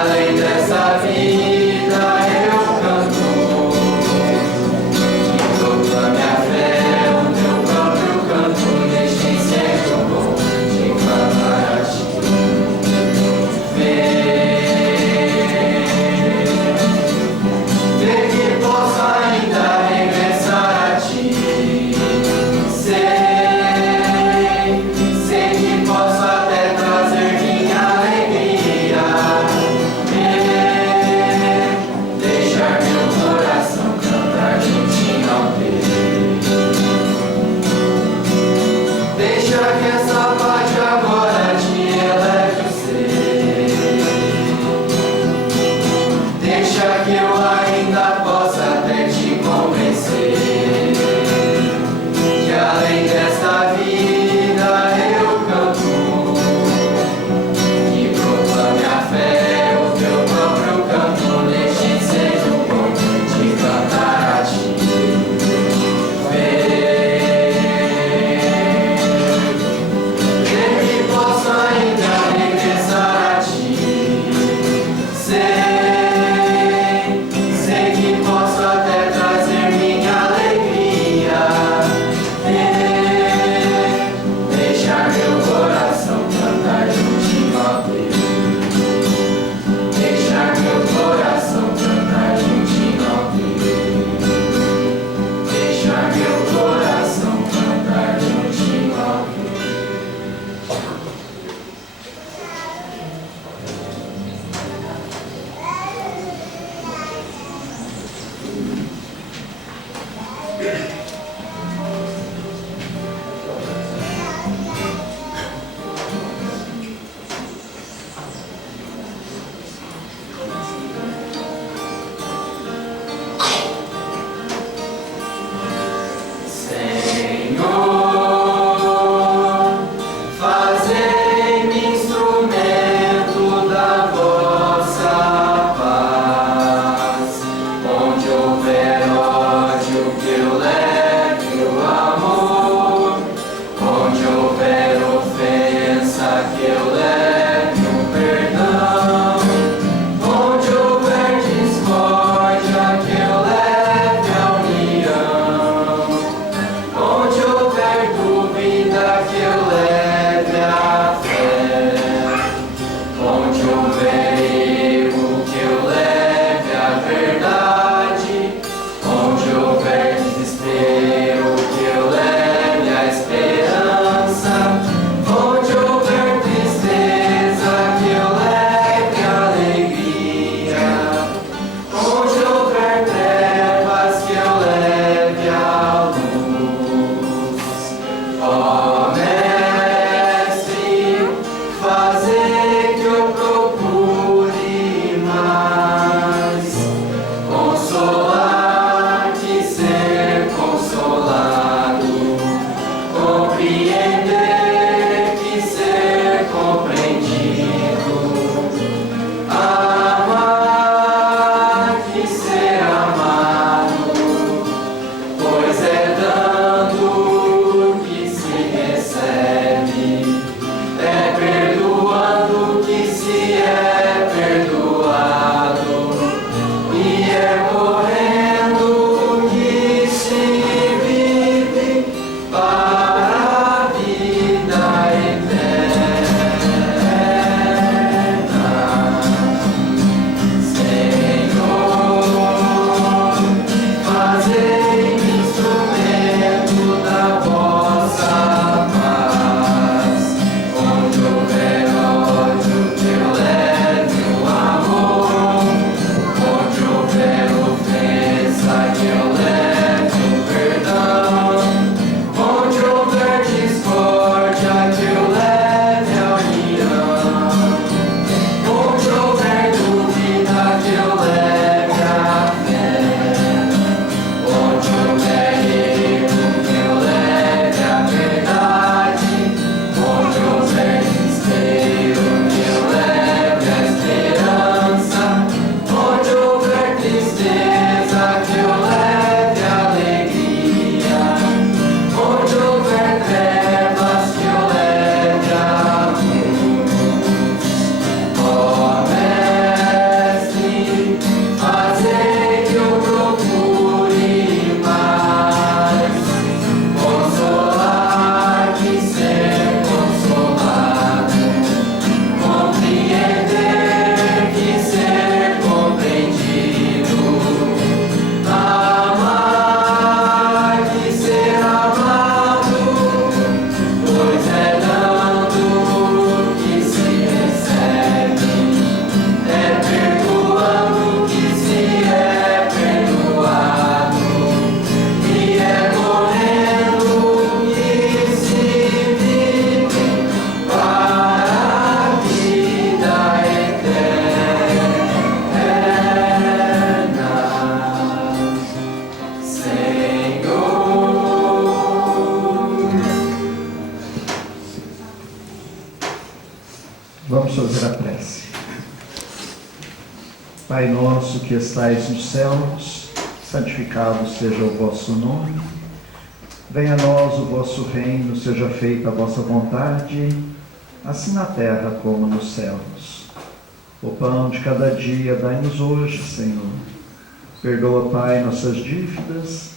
Além dessa vida eu Pai nosso que estais nos céus, santificado seja o vosso nome. Venha a nós o vosso reino, seja feita a vossa vontade, assim na terra como nos céus. O pão de cada dia dai-nos hoje, Senhor. Perdoa, Pai, nossas dívidas,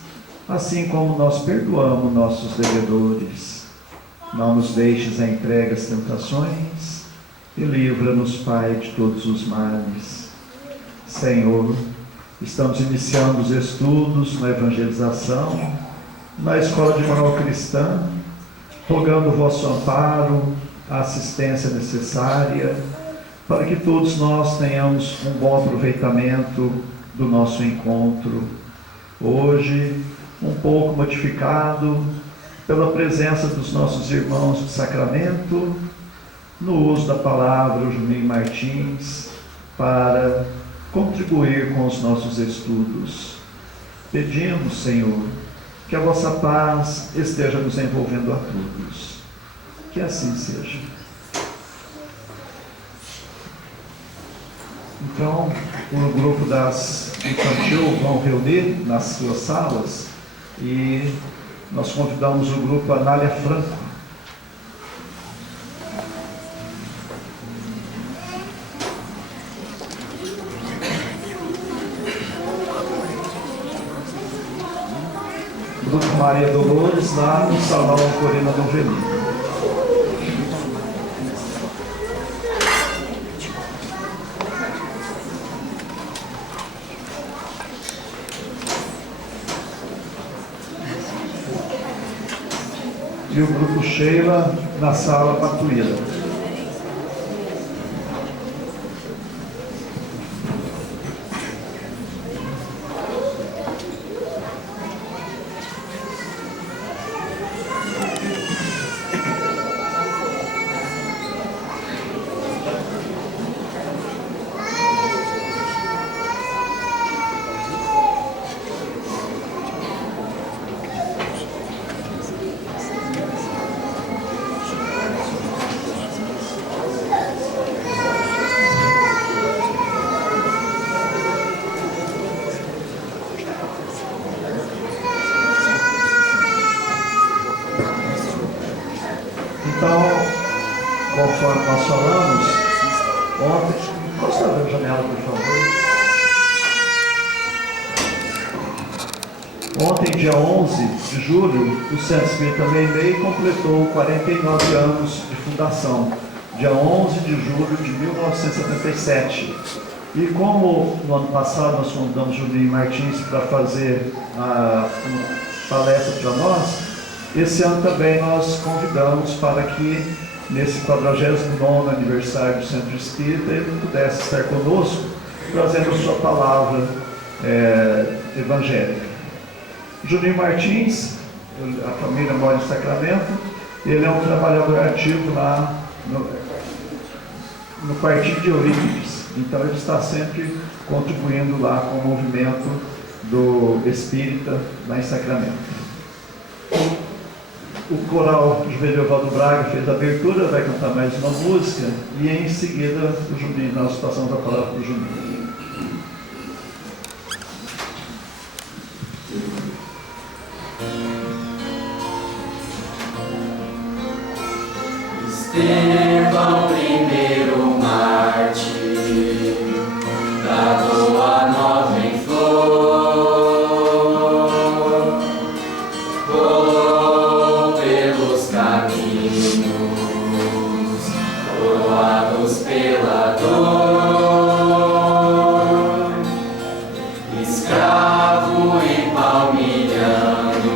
assim como nós perdoamos nossos devedores. Não nos deixes entregue às tentações e livra-nos, Pai, de todos os males. Senhor, estamos iniciando os estudos na evangelização, na Escola de Moral Cristã, rogando o vosso amparo, a assistência necessária, para que todos nós tenhamos um bom aproveitamento do nosso encontro. Hoje, um pouco modificado pela presença dos nossos irmãos do sacramento, no uso da palavra, o Juninho Martins, para contribuir com os nossos estudos. Pedimos, Senhor, que a vossa paz esteja nos envolvendo a todos. Que assim seja. Então, o grupo das infantil vão reunir nas suas salas e nós convidamos o grupo Anália Franco. Grupo Maria Dolores, lá no Salão Corina do Velino. E o grupo Sheila na Sala Patuíra. Então, conforme nós falamos, ontem, encosta a janela, por favor. Ontem, dia 11 de julho, o Centro Espírita Meimei completou 49 anos de fundação, dia 11 de julho de 1977. E como no ano passado nós convidamos Juninho Martins para fazer a palestra para nós, esse ano também nós convidamos para que, nesse 49º aniversário do Centro Espírita, ele pudesse estar conosco, trazendo sua palavra evangélica. Juninho Martins, a família mora em Sacramento, ele é um trabalhador ativo lá no Partido de Eurípides, então ele está sempre contribuindo lá com o movimento do Espírita lá em Sacramento. O coral Juvenil Valdo Braga fez a abertura, vai cantar mais uma música e em seguida o Juninho, nós passamos a palavra para o Juninho. Estevão, primeiro mártir, da boa nova em flor. Pela dor, escravo e palmilhando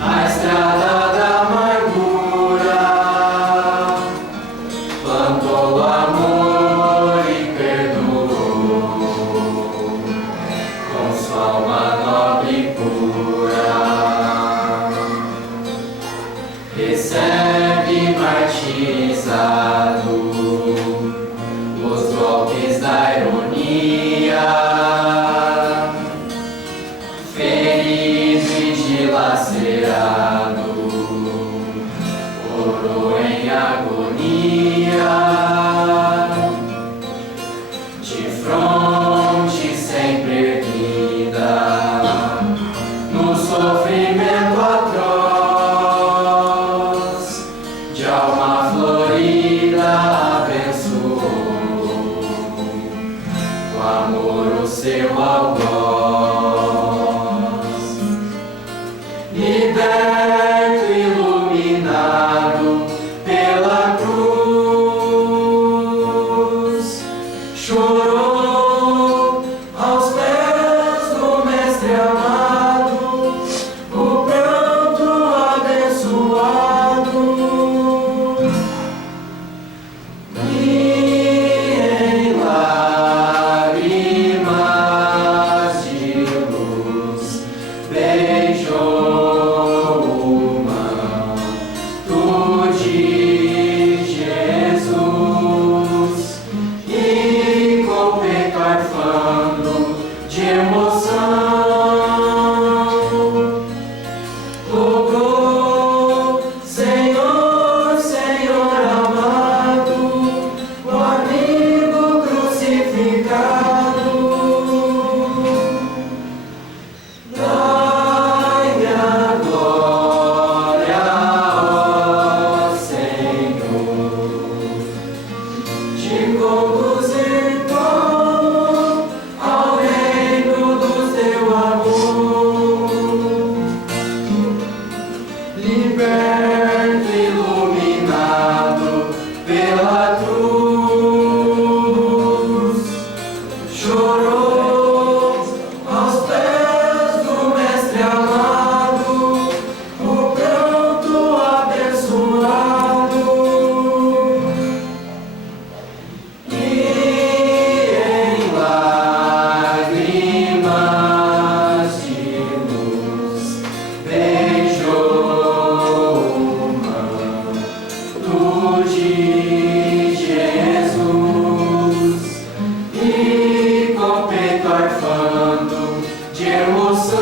a estrada da amargura, plantou amor e perdoou com sua alma nobre e pura. Recebe martirizado os golpes da ironia, seu algoz. Liberto, iluminado pela cruz, chorou aos pés do Mestre amado, o pranto abençoado. E em lágrimas de luz beijou o manto de Jesus, e com o peito arfando de emoção rogou: Senhor, Senhor amado, o amigo crucificado, dai-me a glória, ó Senhor, de conduzir ao reino do teu amor. Liberto, iluminado pela cruz, chorou aos pés do Mestre amado, o pranto abençoado. E em lágrimas de luz beijou o manto de Jesus, e com o peito arfando de emoção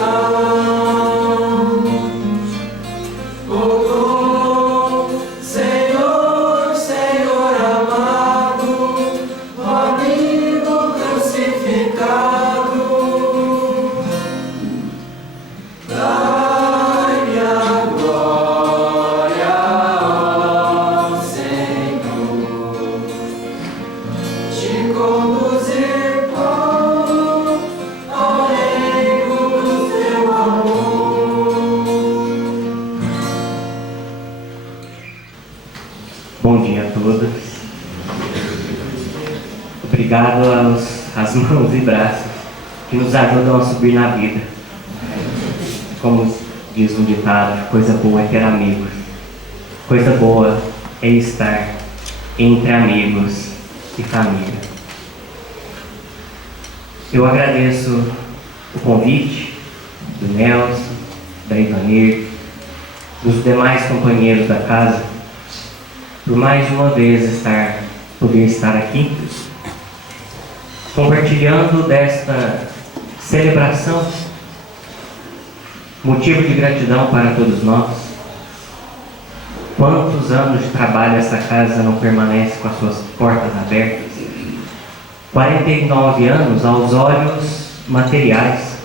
rogou: Senhor, Senhor amado, o amigo crucificado, dai-me a glória, ó Senhor, de conduzir ao reino do teu amor. Bom dia a todos. Obrigado às mãos e braços que nos ajudam a subir na vida. Como diz um ditado, coisa boa é ter amigos. Coisa boa é estar entre amigos e família. Eu agradeço o convite do Nelson, da Ivanir, dos demais companheiros da casa, por mais uma vez poder estar aqui, compartilhando desta celebração, motivo de gratidão para todos nós. Quantos anos de trabalho essa casa não permanece com as suas portas abertas? 49 anos aos olhos materiais,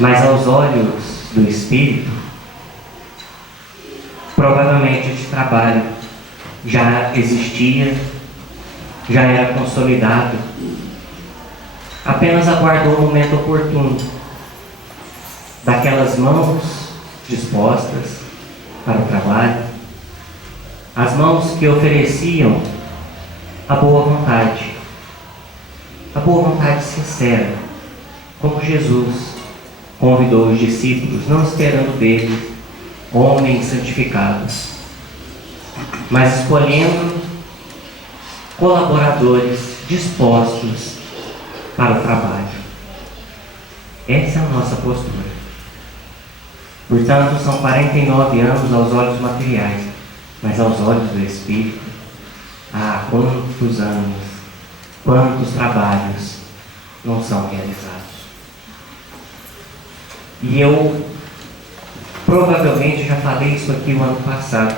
mas aos olhos do Espírito, provavelmente esse trabalho já existia, já era consolidado, apenas aguardou o momento oportuno daquelas mãos dispostas para o trabalho, as mãos que ofereciam a boa vontade sincera, como Jesus convidou os discípulos, não esperando deles homens santificados, mas escolhendo colaboradores dispostos para o trabalho. Essa é a nossa postura. Portanto, são 49 anos aos olhos materiais, mas aos olhos do Espírito, quantos anos, quantos trabalhos não são realizados. E eu provavelmente já falei isso aqui o ano passado,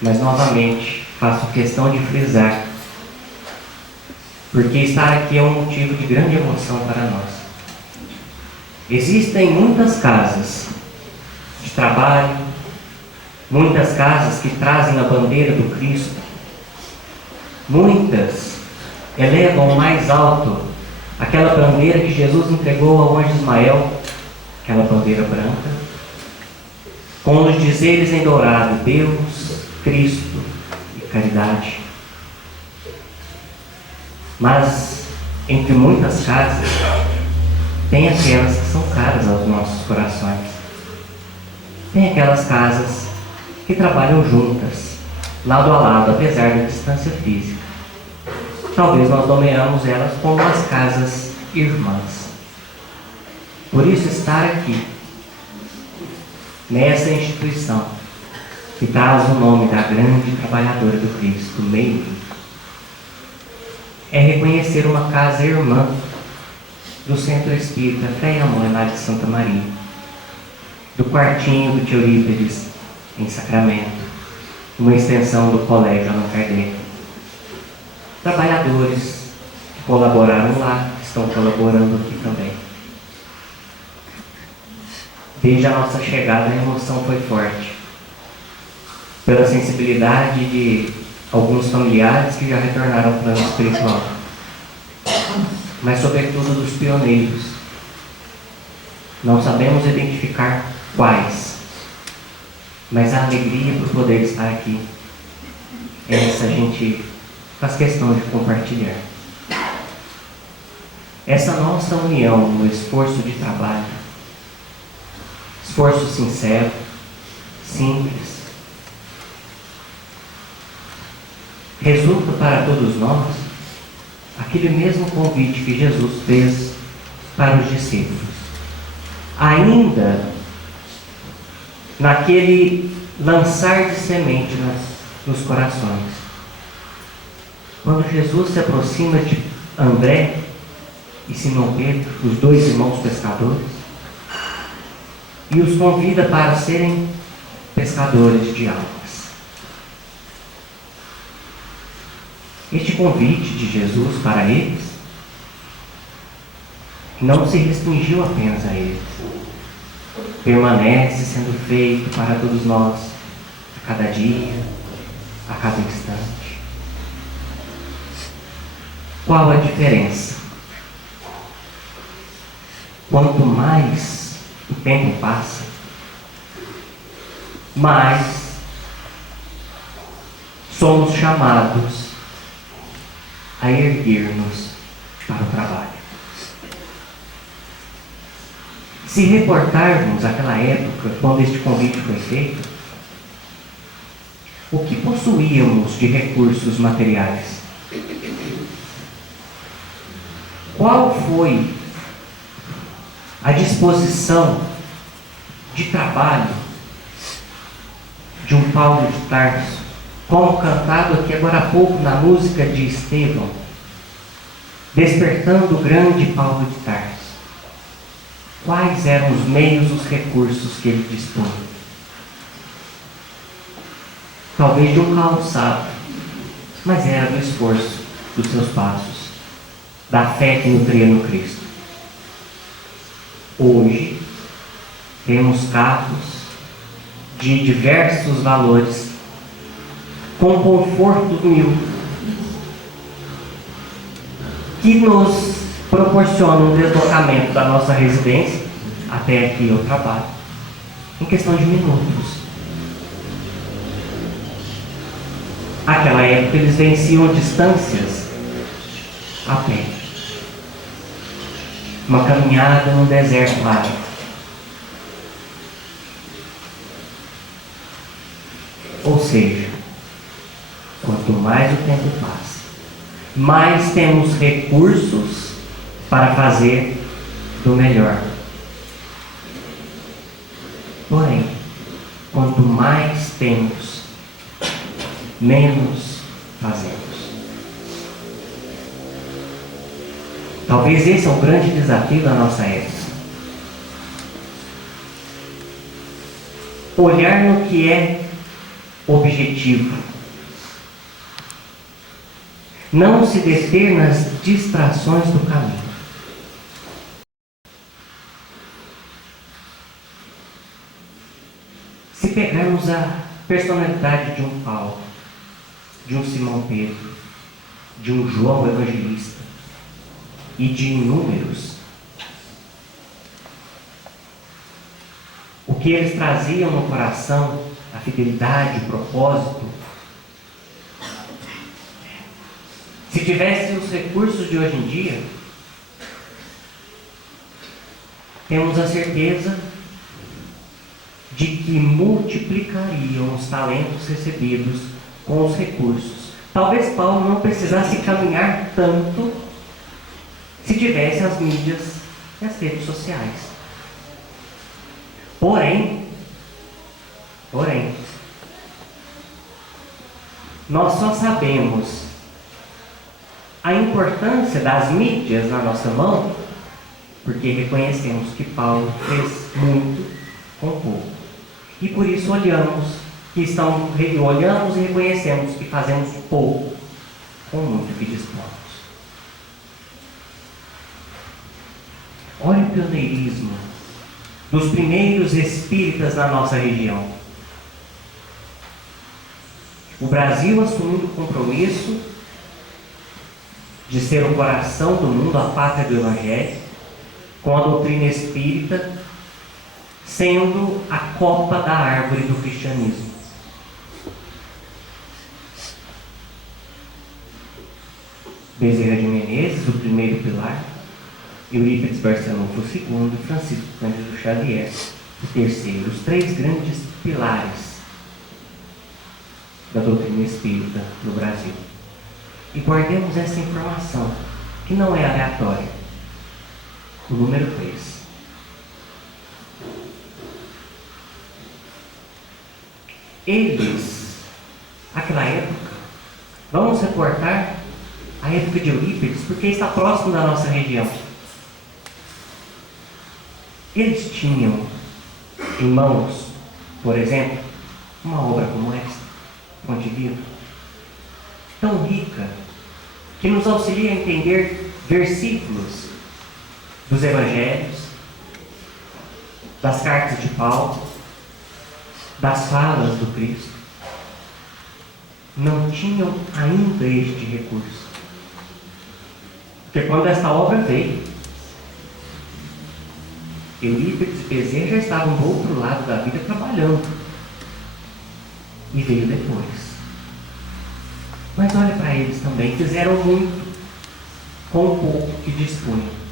mas novamente faço questão de frisar, porque estar aqui é um motivo de grande emoção para nós. Existem muitas casas de trabalho, muitas casas que trazem a bandeira do Cristo, muitas elevam mais alto Aquela bandeira que Jesus entregou ao anjo Ismael, aquela bandeira branca, com os dizeres em dourado: Deus, Cristo e caridade. Mas, entre muitas casas, tem aquelas que são caras aos nossos corações. Tem aquelas casas que trabalham juntas, lado a lado, apesar da distância física. Talvez nós nomeamos elas como as casas irmãs. Por isso, estar aqui, nessa instituição, que traz o nome da grande trabalhadora do Cristo, Meire, é reconhecer uma casa irmã do Centro Espírita Fé e Amor lá de Santa Maria, do quartinho do tio Eurípides em Sacramento, uma extensão do Colégio Allan Kardec. Trabalhadores que colaboraram lá, que estão colaborando aqui também. Desde a nossa chegada, a emoção foi forte, pela sensibilidade de alguns familiares que já retornaram ao plano espiritual, mas sobretudo dos pioneiros. Não sabemos identificar quais, mas a alegria por poder estar aqui, essa a gente faz questão de compartilhar. Essa nossa união no esforço de trabalho, esforço sincero, simples, resulta para todos nós aquele mesmo convite que Jesus fez para os discípulos. Ainda naquele lançar de semente nos corações. Quando Jesus se aproxima de André e Simão Pedro, os dois irmãos pescadores, e os convida para serem pescadores de almas. Este convite de Jesus para eles não se restringiu apenas a eles. Permanece sendo feito para todos nós, a cada dia, a cada instante. Qual a diferença? Quanto mais o tempo passa, mais somos chamados a erguer-nos para o trabalho. Se reportarmos aquela época, quando este convite foi feito, o que possuíamos de recursos materiais? Qual foi a disposição de trabalho de um Paulo de Tarso, como cantado aqui agora há pouco na música de Estevão, despertando o grande Paulo de Tarso? Quais eram os meios, os recursos que ele dispunha? Talvez de um calçado, mas era do esforço dos seus passos, da fé que nutria no Cristo. Hoje, temos carros de diversos valores, com conforto mil, que nos proporcionam um deslocamento da nossa residência até aqui ao trabalho, em questão de minutos. Naquela época eles venciam distâncias a pé. Uma caminhada no deserto árido. Ou seja, quanto mais o tempo passa, mais temos recursos para fazer do melhor. Porém, quanto mais temos, menos fazemos. Talvez esse é o grande desafio da nossa época. Olhar no que é objetivo. Não se deter nas distrações do caminho. Se pegarmos a personalidade de um Paulo, de um Simão Pedro, de um João Evangelista, e de inúmeros. O que eles traziam no coração, a fidelidade, o propósito. Se tivesse os recursos de hoje em dia, temos a certeza de que multiplicariam os talentos recebidos com os recursos. Talvez Paulo não precisasse caminhar tanto se tivesse as mídias e as redes sociais. Porém, nós só sabemos a importância das mídias na nossa mão porque reconhecemos que Paulo fez muito com pouco. E por isso olhamos e reconhecemos que fazemos pouco com muito que dispomos. Olha o pioneirismo dos primeiros espíritas na nossa região. O Brasil assumindo o compromisso de ser o coração do mundo, a pátria do Evangelho, com a doutrina espírita sendo a copa da árvore do cristianismo. Bezerra de Menezes, o primeiro pilar, Eurípides Barçanufo, o segundo, e Francisco Cândido Xavier, o terceiro. Os três grandes pilares da doutrina espírita no Brasil. E guardemos essa informação, que não é aleatória. O número 3. Eles, aquela época, vamos reportar a época de Eurípides, porque está próximo da nossa região. Eles tinham em mãos, por exemplo, uma obra como esta, Fonte Viva, tão rica, que nos auxilia a entender versículos dos Evangelhos, das cartas de Paulo, das falas do Cristo. Não tinham ainda este recurso. Porque quando esta obra veio, Eurípides e Bezerra já estavam do outro lado da vida trabalhando. E veio depois. Mas olha para eles também, fizeram muito com o pouco que dispunham.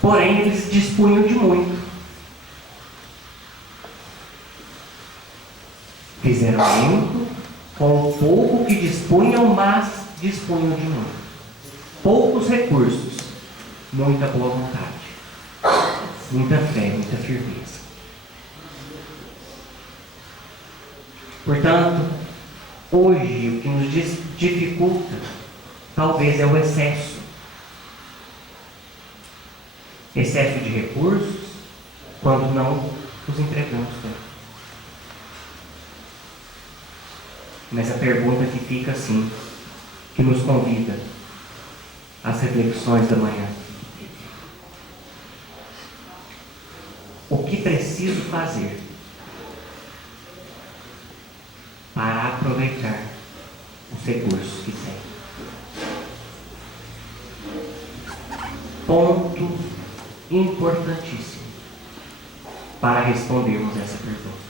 Porém, eles dispunham de muito. Fizeram muito com o pouco que dispunham, mas dispunham de muito. Poucos recursos, muita boa vontade, muita fé, muita firmeza. Portanto, hoje o que nos dificulta talvez é o excesso. Excesso de recursos quando não os empregamos bem. Mas a pergunta que fica assim, que nos convida às reflexões da manhã. O que preciso fazer para aproveitar os recursos que tenho? Ponto importantíssimo para respondermos essa pergunta.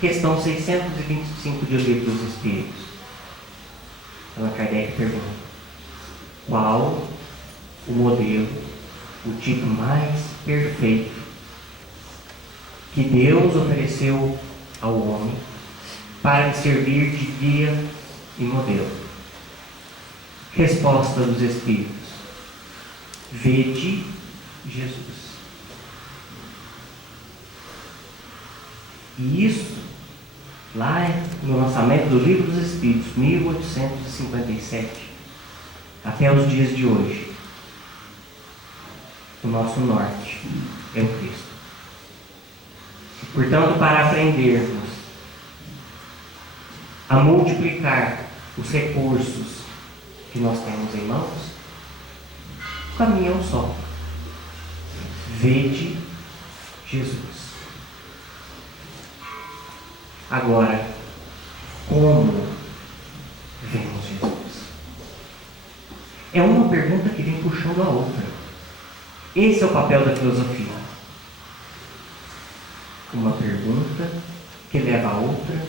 Questão 625 de O Livro dos Espíritos. Allan Kardec pergunta: qual o modelo, o tipo mais perfeito que Deus ofereceu ao homem para lhe servir de guia e modelo? Resposta dos Espíritos: vede Jesus. E isso, lá no lançamento do Livro dos Espíritos, 1857, até os dias de hoje, o nosso norte é o Cristo. Portanto, para aprendermos a multiplicar os recursos que nós temos em mãos, o caminho é um só: vede Jesus. Agora, como vemos Jesus? É uma pergunta que vem puxando a outra. Esse é o papel da filosofia. Uma pergunta que leva a outra,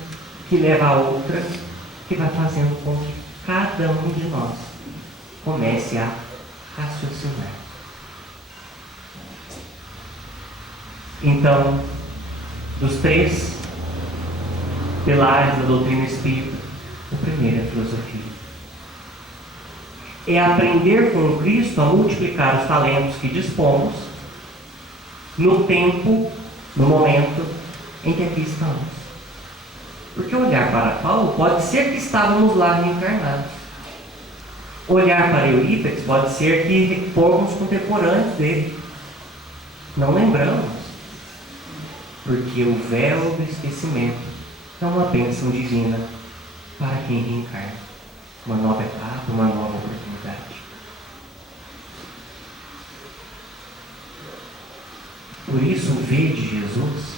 que leva a outra, que vai fazendo com que cada um de nós comece a raciocinar. Então, dos 3 pilares da doutrina espírita, o primeiro é a filosofia. É aprender com Cristo a multiplicar os talentos que dispomos no tempo, no momento em que aqui estamos. Porque olhar para Paulo pode ser que estávamos lá reencarnados. Olhar para Eurípides pode ser que fomos contemporâneos dele. Não lembramos. Porque o véu do esquecimento é uma bênção divina para quem reencarna. Uma nova etapa, uma nova oportunidade. Por isso, o ver de Jesus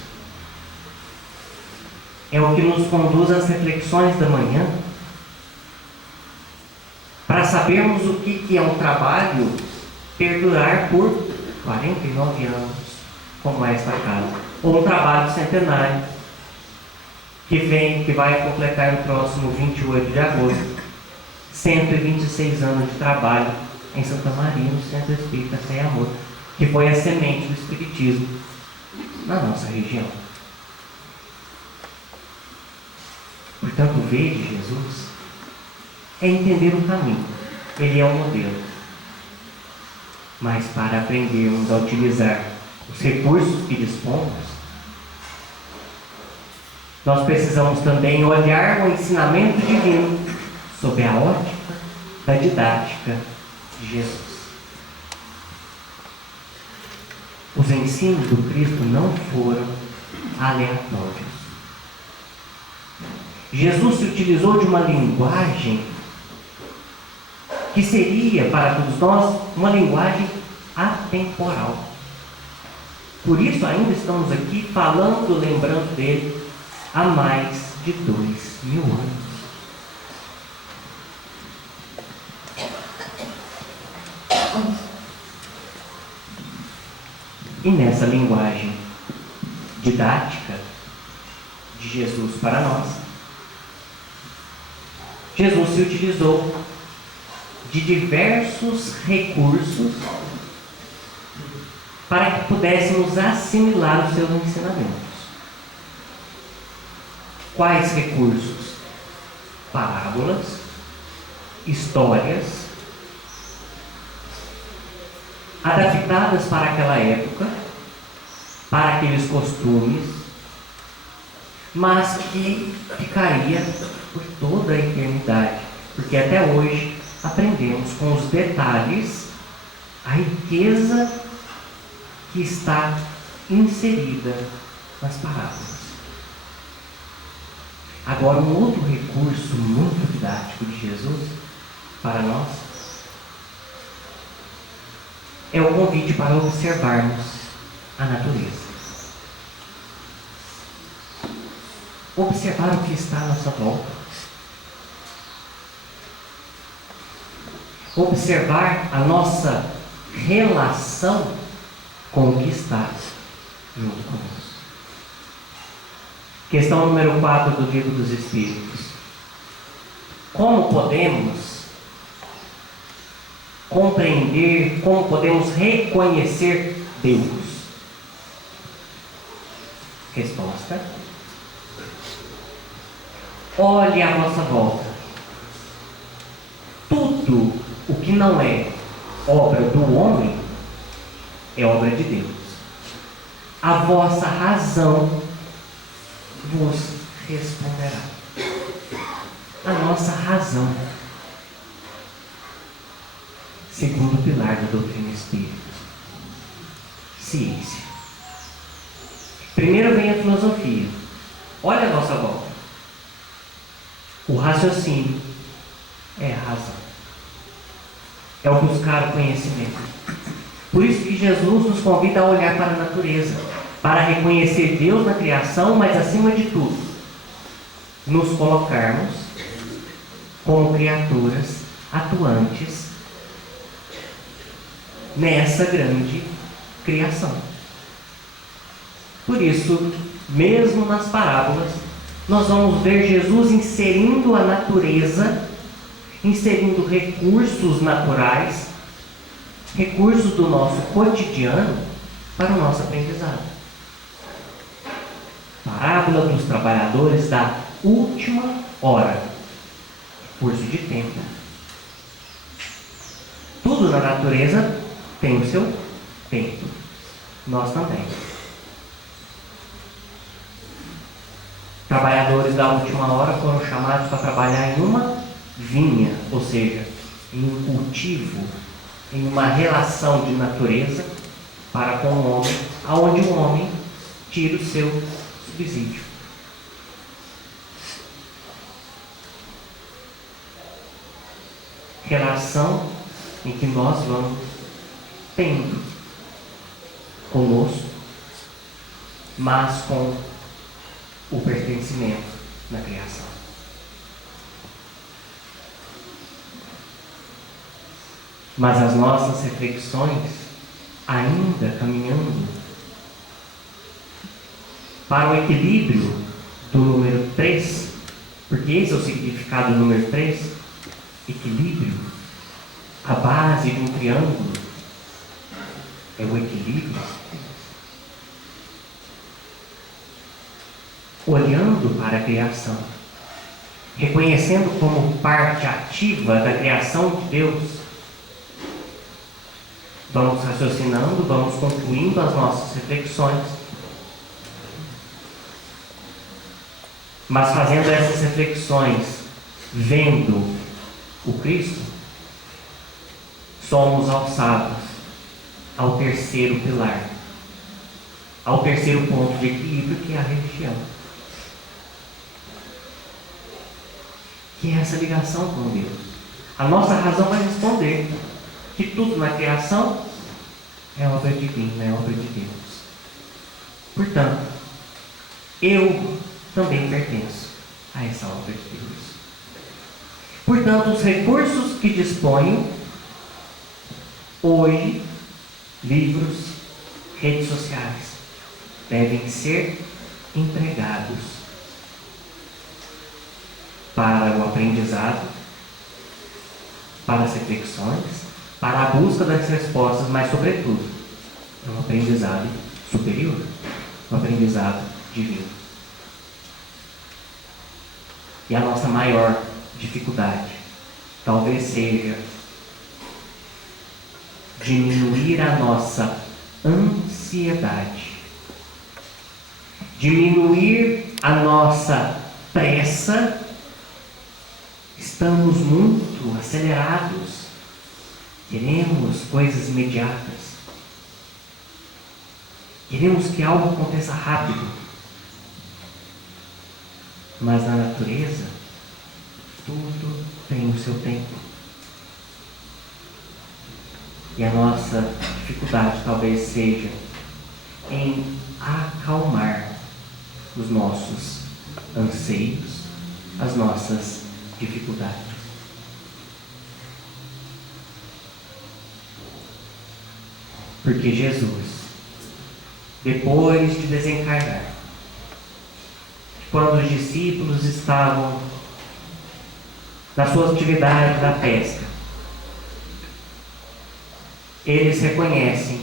é o que nos conduz às reflexões da manhã, para sabermos o que é um trabalho perdurar por 49 anos, como é esta casa, ou um trabalho centenário, que vai completar no próximo 28 de agosto, 126 anos de trabalho em Santa Maria, no Centro Espírita Fé e Amor, que foi a semente do Espiritismo na nossa região. Portanto, ver de Jesus é entender o caminho. Ele é um modelo. Mas para aprendermos a utilizar os recursos que dispomos, nós precisamos também olhar o ensinamento divino sob a ótica da didática de Jesus. Os ensinos do Cristo não foram aleatórios. Jesus se utilizou de uma linguagem que seria, para todos nós, uma linguagem atemporal. Por isso ainda estamos aqui falando, lembrando dele, há mais de 2000 anos. E nessa linguagem didática de Jesus para nós, Jesus se utilizou de diversos recursos para que pudéssemos assimilar os seus ensinamentos. Quais recursos? Parábolas, histórias, adaptadas para aquela época, para aqueles costumes, mas que ficaria por toda a eternidade, porque até hoje aprendemos com os detalhes a riqueza que está inserida nas parábolas. Agora, um outro recurso muito didático de Jesus para nós é o convite para observarmos a natureza. Observar o que está à nossa volta. Observar a nossa relação com o que está junto conosco. Questão número 4 do Livro dos Espíritos. Como podemos compreender, como podemos reconhecer Deus? Resposta: olhe à vossa volta. Tudo o que não é obra do homem é obra de Deus. A vossa razão vos responderá. A nossa razão, segundo o pilar da doutrina espírita, ciência. Primeiro vem a filosofia. Olha a nossa volta. O raciocínio é a razão. É o buscar o conhecimento. Por isso que Jesus nos convida a olhar para a natureza, para reconhecer Deus na criação, mas acima de tudo, nos colocarmos como criaturas atuantes nessa grande criação. Por isso, mesmo nas parábolas, nós vamos ver Jesus inserindo a natureza, inserindo recursos naturais, recursos do nosso cotidiano para o nosso aprendizado. Parábola dos trabalhadores da última hora, curso de tempo. Tudo na natureza tem o seu tempo. Nós também. Trabalhadores da última hora foram chamados para trabalhar em uma vinha, ou seja, em um cultivo, em uma relação de natureza para com o homem, aonde o homem tira o seu subsídio. Relação em que nós vamos tendo conosco, mas com o pertencimento na criação. Mas as nossas reflexões, ainda caminhando para o equilíbrio do número 3, porque esse é o significado do número 3, equilíbrio, a base de um triângulo é o equilíbrio. Olhando para a criação, reconhecendo como parte ativa da criação de Deus, vamos raciocinando, vamos concluindo as nossas reflexões, mas fazendo essas reflexões, vendo o Cristo, somos alçados ao terceiro pilar, ao terceiro ponto de equilíbrio, que é a religião. Que é essa ligação com Deus. A nossa razão vai responder que tudo na criação é obra divina, é obra de Deus. Portanto, eu também pertenço a essa obra de Deus. Portanto, os recursos que disponho hoje, livros, redes sociais, devem ser empregados para o aprendizado, para as reflexões, para a busca das respostas, mas, sobretudo, um aprendizado superior, um aprendizado divino. E a nossa maior dificuldade talvez seja diminuir a nossa ansiedade, diminuir a nossa pressa. Estamos muito acelerados, queremos coisas imediatas, queremos que algo aconteça rápido, mas na natureza tudo tem o seu tempo. E a nossa dificuldade talvez seja em acalmar os nossos anseios, as nossas dificuldades. Porque Jesus, depois de desencarnar, quando os discípulos estavam na sua atividade da pesca, eles reconhecem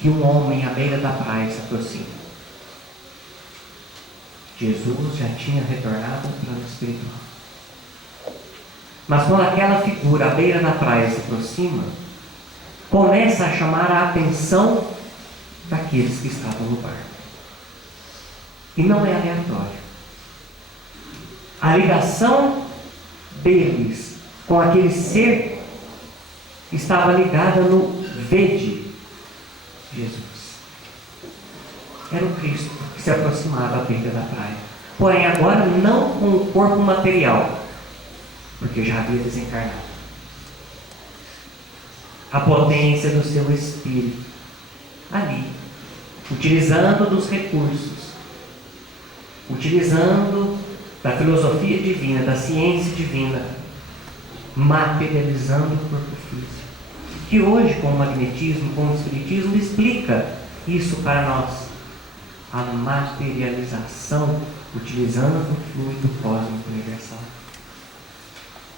que um homem à beira da praia se aproxima. Jesus já tinha retornado ao plano espiritual. Mas quando aquela figura à beira da praia se aproxima, começa a chamar a atenção daqueles que estavam no barco. E não é aleatório. A ligação deles com aquele ser estava ligada no vede Jesus. Era o Cristo que se aproximava à beira da praia. Porém, agora não com o corpo material, porque já havia desencarnado. A potência do seu espírito ali, utilizando dos recursos, utilizando da filosofia divina, da ciência divina, materializando o corpo físico. que hoje, com o magnetismo, com o espiritismo, explica isso para nós. A materialização utilizando o fluido cósmico universal.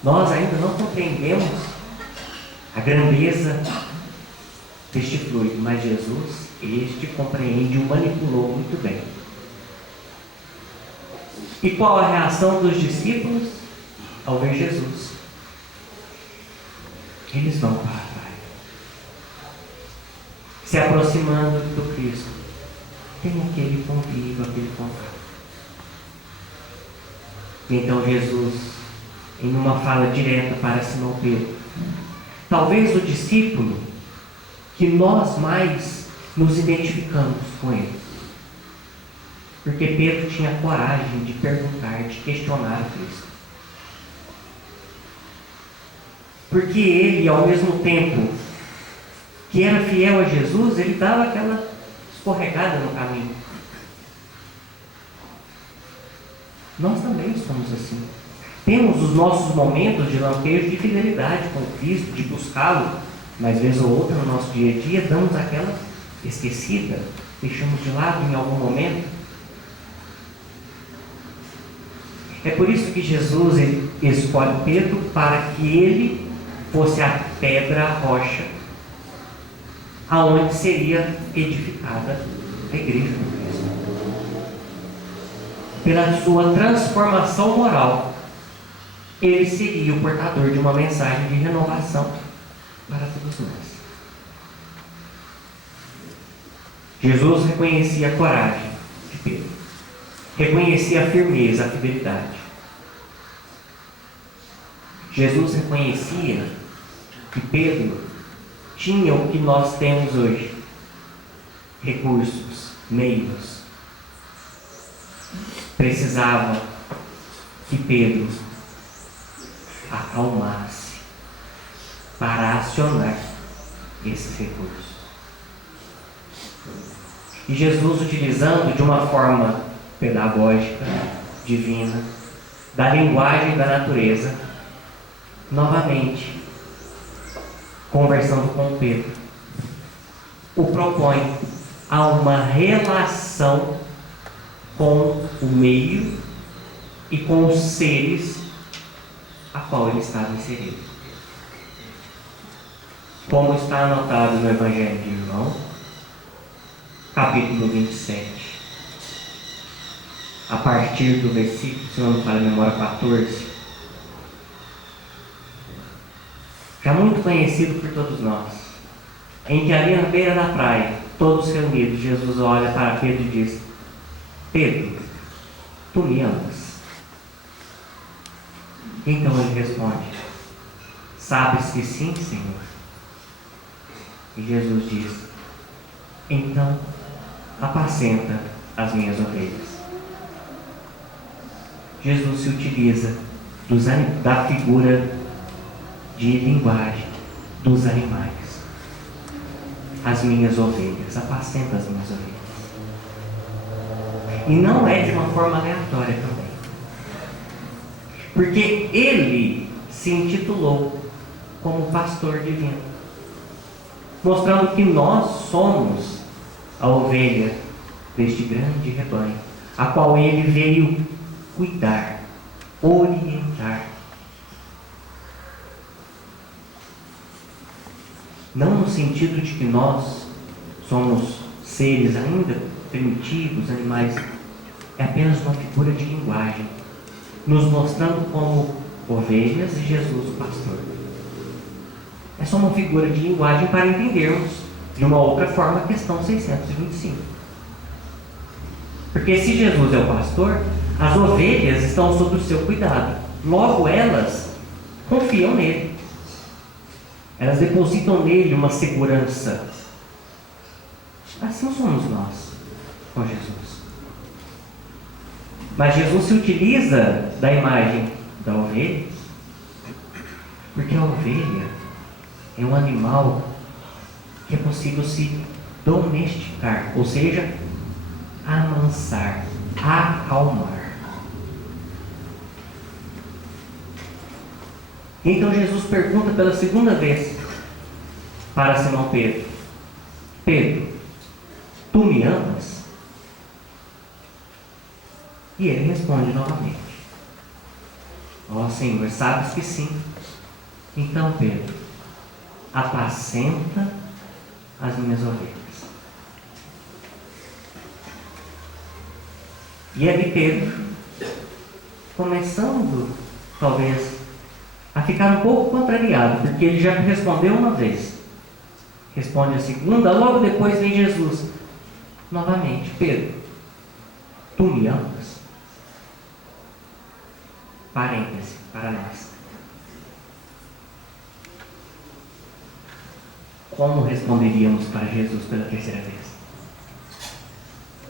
Nós ainda não compreendemos a grandeza deste fluido, mas Jesus, este compreende e o manipulou muito bem. E qual a reação dos discípulos ao ver Jesus? Eles vão para trás, se aproximando do Cristo. Tem aquele convívio, aquele contato. Então Jesus, em uma fala direta para Simão Pedro, talvez o discípulo que nós mais nos identificamos com ele, porque Pedro tinha coragem de perguntar, de questionar a Cristo. Porque ele, ao mesmo tempo que era fiel a Jesus, ele dava aquela escorregada no caminho. Nós também somos assim. Temos os nossos momentos de lampejo de fidelidade com Cristo, de buscá-lo, mas vez ou outra no nosso dia a dia damos aquela esquecida, deixamos de lado em algum momento. É por isso que Jesus escolhe Pedro para que ele fosse a pedra, a rocha, aonde seria edificada a igreja do Cristo. Pela sua transformação moral, ele seria o portador de uma mensagem de renovação para todos nós. Jesus reconhecia a coragem de Pedro, reconhecia a firmeza, a fidelidade. Jesus reconhecia que Pedro tinha o que nós temos hoje: recursos, meios. Precisava que Pedro acalmasse para acionar esses recursos. E Jesus, utilizando de uma forma pedagógica, divina, da linguagem da natureza, novamente, conversando com Pedro, o propõe a uma relação com o meio e com os seres a qual ele estava inserido. Como está anotado no Evangelho de João, capítulo 27, a partir do versículo, se não me falha a memória, 14, já muito conhecido por todos nós, em que ali na beira da praia, todos reunidos, Jesus olha para Pedro e diz: Pedro, tu me amas? Então ele responde: sabes que sim, Senhor. E Jesus diz: então apacenta as minhas ovelhas. Jesus se utiliza da figura de linguagem dos animais. As minhas ovelhas, apacenta as minhas ovelhas. E não é de uma forma aleatória também, porque ele se intitulou como pastor divino, mostrando que nós somos a ovelha deste grande rebanho, a qual ele veio cuidar, orientar. Não no sentido de que nós somos seres ainda primitivos, animais. É apenas uma figura de linguagem, nos mostrando como ovelhas e Jesus o pastor. É só uma figura de linguagem para entendermos de uma outra forma a questão 625. Porque se Jesus é o pastor, as ovelhas estão sob o seu cuidado. Logo elas confiam nele. Elas depositam nele uma segurança. Assim somos nós com Jesus. Mas Jesus se utiliza da imagem da ovelha, porque a ovelha é um animal que é possível se domesticar, ou seja, amansar, acalmar. Então Jesus pergunta pela segunda vez: para Simão Pedro: Pedro, tu me amas? E ele responde novamente: ó Senhor, sabes que sim. Então, Pedro, apacenta as minhas ovelhas. E ali Pedro, começando talvez a ficar um pouco contrariado, porque ele já respondeu uma vez, responde a segunda, logo depois vem Jesus novamente: Pedro, tu me amas? Parêntese para nós. Como responderíamos para Jesus pela terceira vez?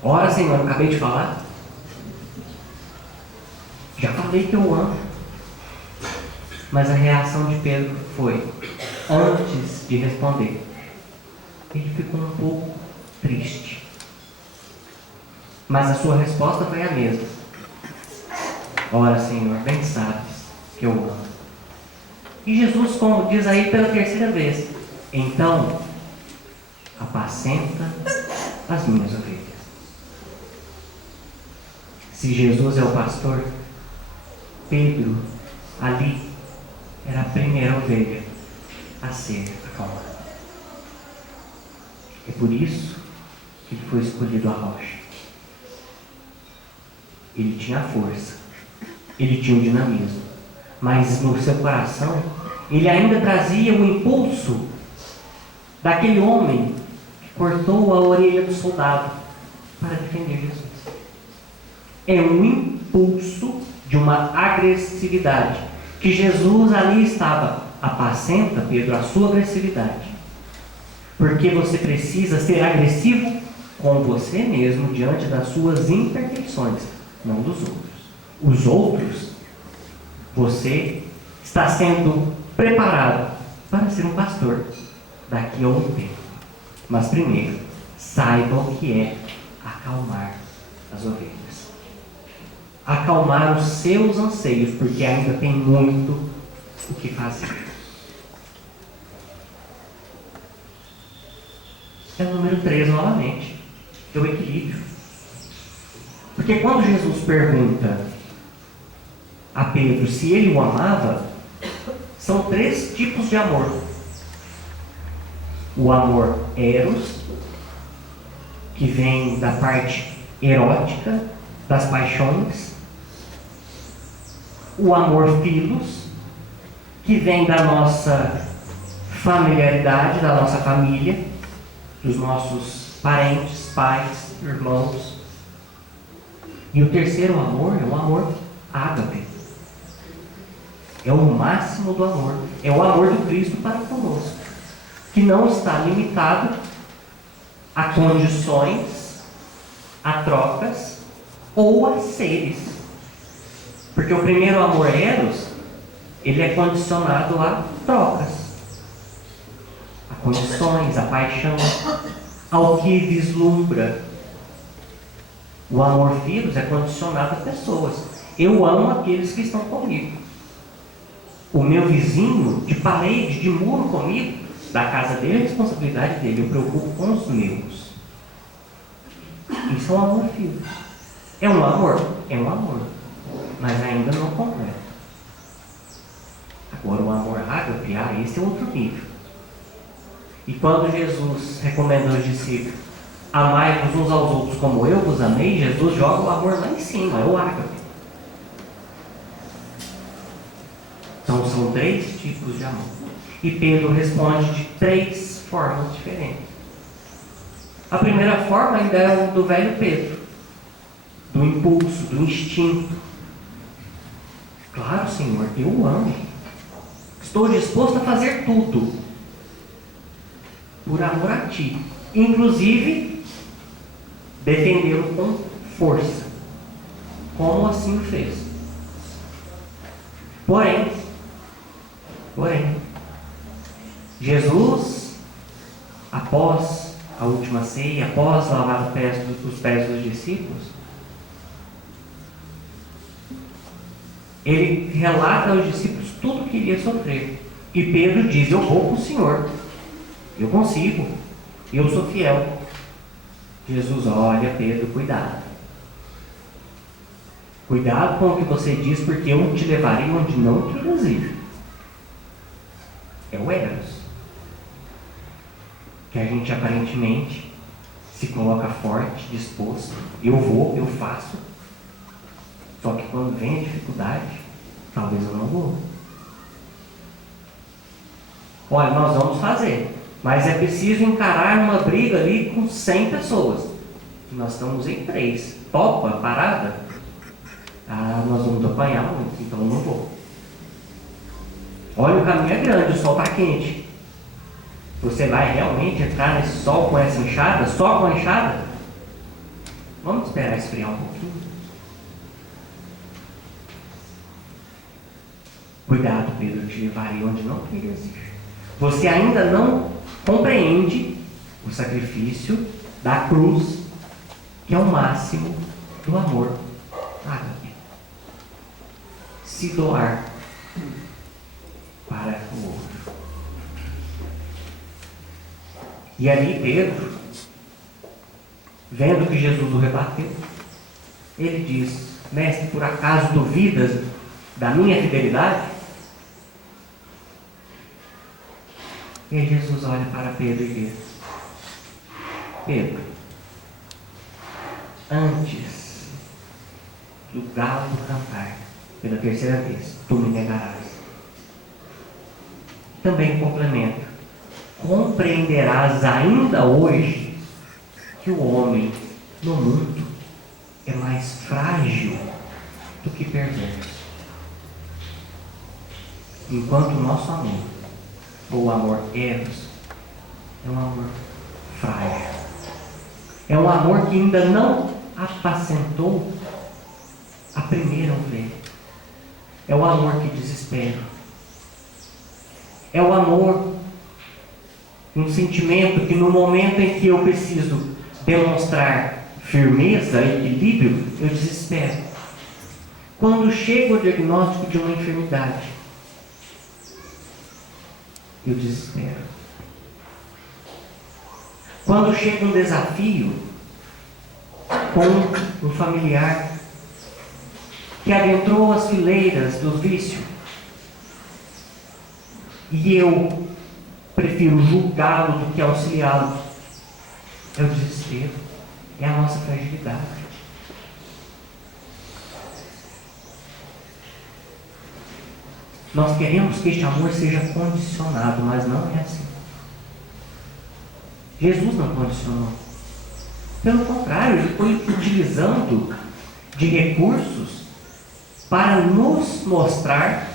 Ora, Senhor, eu acabei de falar. Já falei que eu amo. Mas a reação de Pedro foi, antes de responder, ele ficou um pouco triste. Mas a sua resposta foi a mesma: ora, Senhor, bem sabes que eu amo. E Jesus, como diz aí pela terceira vez: então, apacenta as minhas ovelhas. Se Jesus é o pastor, Pedro, ali, era a primeira ovelha a ser acalmada. É por isso que ele foi escolhido a rocha. Ele tinha a força, ele tinha o dinamismo, mas no seu coração, ele ainda trazia o impulso daquele homem que cortou a orelha do soldado para defender Jesus. É um impulso de uma agressividade que Jesus ali estava. Apacenta, Pedro, a sua agressividade, porque você precisa ser agressivo com você mesmo diante das suas imperfeições, não dos outros. Os outros, você está sendo preparado para ser um pastor daqui a um tempo. Mas primeiro, saiba o que é acalmar as ovelhas. Acalmar os seus anseios, porque ainda tem muito o que fazer. É o número 3 novamente. É o equilíbrio. Porque quando Jesus pergunta a Pedro se ele o amava, são 3 tipos de amor. O amor eros, que vem da parte erótica das paixões. O amor filos, que vem da nossa familiaridade, da nossa família, dos nossos parentes, pais, irmãos. E o terceiro amor é o amor ágape. É o máximo do amor. É o amor do Cristo para conosco, que não está limitado a condições, a trocas ou a seres. Porque o primeiro amor eros, ele é condicionado a trocas, a condições, a paixão, ao que vislumbra. O amor filos é condicionado a pessoas. Eu amo aqueles que estão comigo. O meu vizinho de parede, de muro comigo, da casa dele é responsabilidade dele. Eu preocupo com os meus. Isso é um amor filos. É um amor? É um amor, mas ainda não completo. Agora o amor ágape, esse é outro nível. E quando Jesus recomenda aos discípulos: amai-vos uns aos outros como eu vos amei, Jesus joga o amor lá em cima, é o ágape. Então são 3 tipos de amor. E Pedro responde de 3 formas diferentes. A primeira forma ainda é o do velho Pedro, do impulso, do instinto. Claro, Senhor, eu amo. Estou disposto a fazer tudo por amor a Ti. Inclusive, defendê-lo com força, como assim o fez. Porém, Jesus, após a última ceia, após lavar os pés dos discípulos, ele relata aos discípulos tudo o que iria sofrer. E Pedro diz: eu vou com o Senhor. Eu consigo. Eu sou fiel. Jesus olha, Pedro, cuidado. Cuidado com o que você diz, porque eu te levarei onde não queiras ir. É o Eros. Que a gente aparentemente se coloca forte, disposto. Eu vou, eu faço. Só que quando vem a dificuldade, talvez eu não vou. Olha, nós vamos fazer. Mas é preciso encarar uma briga ali com 100 pessoas. Nós estamos em 3. Topa, parada? Ah, nós vamos apanhar muito, então eu não vou. Olha, o caminho é grande, o sol está quente. Você vai realmente entrar nesse sol com essa enxada? Só com a enxada? Vamos esperar esfriar um pouquinho. Cuidado, Pedro, eu te levarei onde não querias ir. Você ainda não compreende o sacrifício da cruz, que é o máximo do amor ágape. Se doar para o outro. E ali Pedro, vendo que Jesus o rebateu, ele diz: mestre, por acaso duvidas da minha fidelidade? E aí Jesus olha para Pedro e diz: Pedro, antes do galo cantar pela terceira vez, tu me negarás. Também complementa: compreenderás ainda hoje que o homem no mundo é mais frágil do que perverso. Enquanto o nosso amor, ou o amor eros, é um amor frágil. É um amor que ainda não apacentou a primeira ovelha. É o amor que desespera. É o amor, um sentimento que no momento em que eu preciso demonstrar firmeza, equilíbrio, eu desespero. Quando chega o diagnóstico de uma enfermidade, eu desespero. Quando chega um desafio com um familiar que adentrou as fileiras do vício, e eu prefiro julgá-lo do que auxiliá-lo, é o desespero, é a nossa fragilidade. Nós queremos que este amor seja condicionado, mas não é assim. Jesus não condicionou. Pelo contrário, ele foi utilizando de recursos para nos mostrar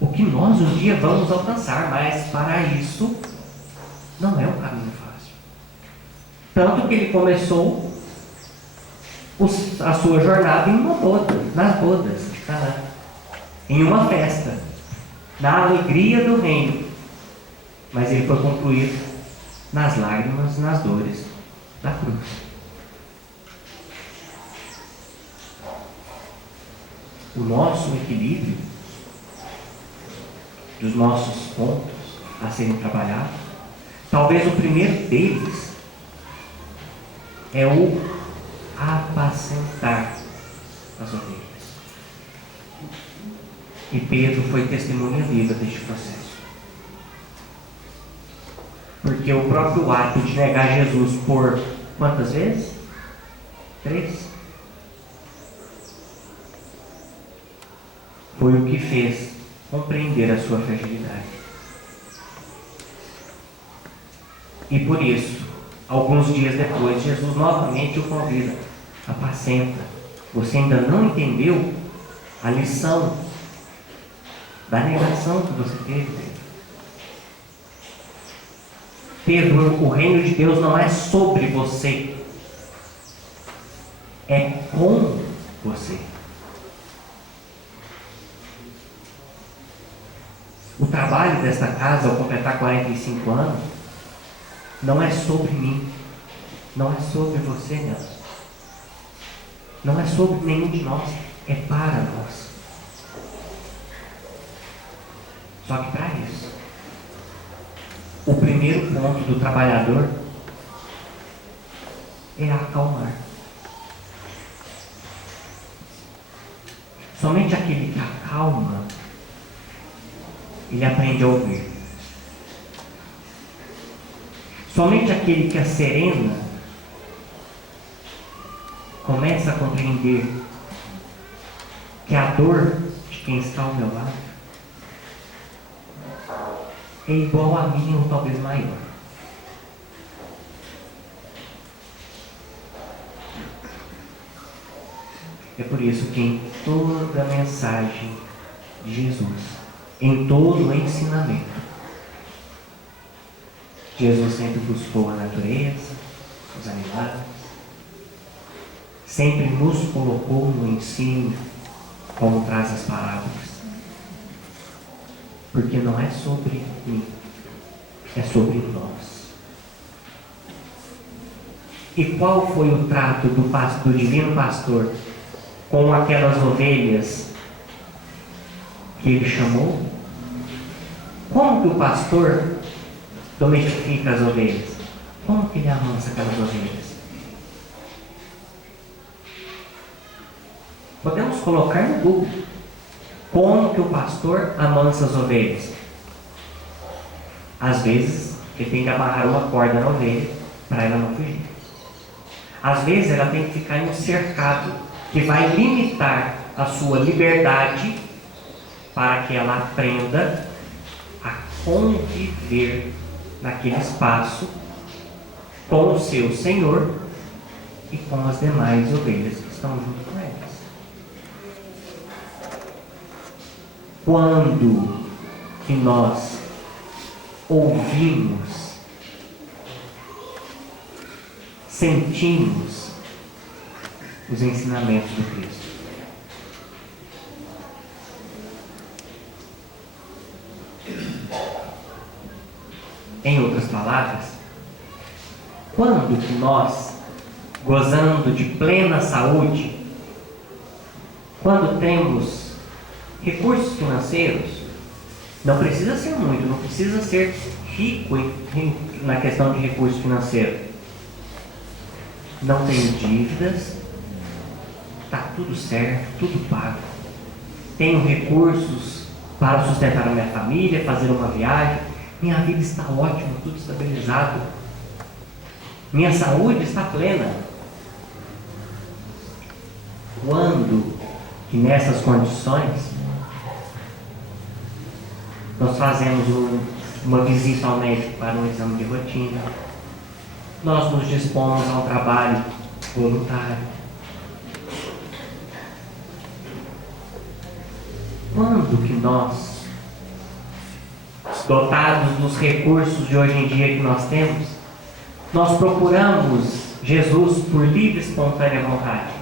o que nós um dia vamos alcançar, mas para isso não é um caminho fácil. Tanto que ele começou a sua jornada em uma boda, nas bodas de Caná, em uma festa, na alegria do reino, mas ele foi concluir nas lágrimas, nas dores da cruz. O nosso equilíbrio, dos nossos pontos a serem trabalhados, talvez o primeiro deles é o apacentar as ovelhas. E Pedro foi testemunha viva deste processo. Porque o próprio ato de negar Jesus por quantas vezes? 3. Foi o que fez compreender a sua fragilidade. E por isso, alguns dias depois, Jesus novamente o convida: apacenta. Você ainda não entendeu a lição da negação que você teve? Pedro, o reino de Deus não é sobre você, é com você. O trabalho desta casa, ao completar 45 anos, não é sobre mim, não é sobre você, Nelson. Não é sobre nenhum de nós, é para nós. Só que para isso, o primeiro ponto do trabalhador é acalmar. Somente aquele que acalma, ele aprende a ouvir. Somente aquele que acerena começa a compreender que a dor de quem está ao meu lado é igual a mim ou talvez maior. É por isso que em toda a mensagem de Jesus, em todo o ensinamento, Jesus sempre buscou a natureza, os animais, sempre nos colocou no ensino, como traz as parábolas. Porque não é sobre mim, é sobre nós. E qual foi o trato do divino pastor com aquelas ovelhas que ele chamou? Como que o pastor domestica as ovelhas? Como que ele amansa aquelas ovelhas? Podemos colocar no Google como que o pastor amansa as ovelhas. Às vezes ele tem que amarrar uma corda na ovelha para ela não fugir. Às vezes ela tem que ficar em um cercado que vai limitar a sua liberdade para que ela aprenda a conviver naquele espaço com o seu Senhor e com as demais ovelhas que estão junto com elas. Quando que nós ouvimos, sentimos os ensinamentos do Cristo? Em outras palavras, quando que nós, gozando de plena saúde, quando temos recursos financeiros, não precisa ser muito, não precisa ser rico na questão de recurso financeiro. Não tenho dívidas, está tudo certo, tudo pago. Tenho recursos para sustentar a minha família, fazer uma viagem. Minha vida está ótima, tudo estabilizado. Minha saúde está plena. Quando que nessas condições nós fazemos uma visita ao médico para um exame de rotina, nós nos dispomos a um trabalho voluntário. Quando que nós, dotados dos recursos de hoje em dia que nós temos, nós procuramos Jesus por livre e espontânea vontade?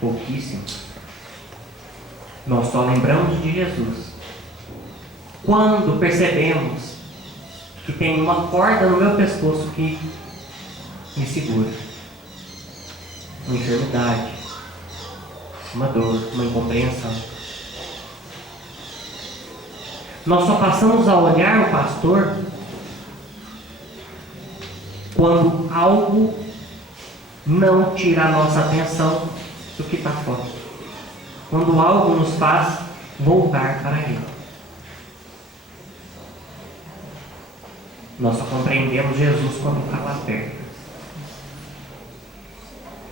Pouquíssimo. Nós só lembramos de Jesus quando percebemos que tem uma corda no meu pescoço que me segura. Uma enfermidade, uma dor, uma incompreensão. Nós só passamos a olhar o pastor quando algo não tira a nossa atenção do que está fora. Quando algo nos faz voltar para Ele. Nós só compreendemos Jesus quando está lá perto.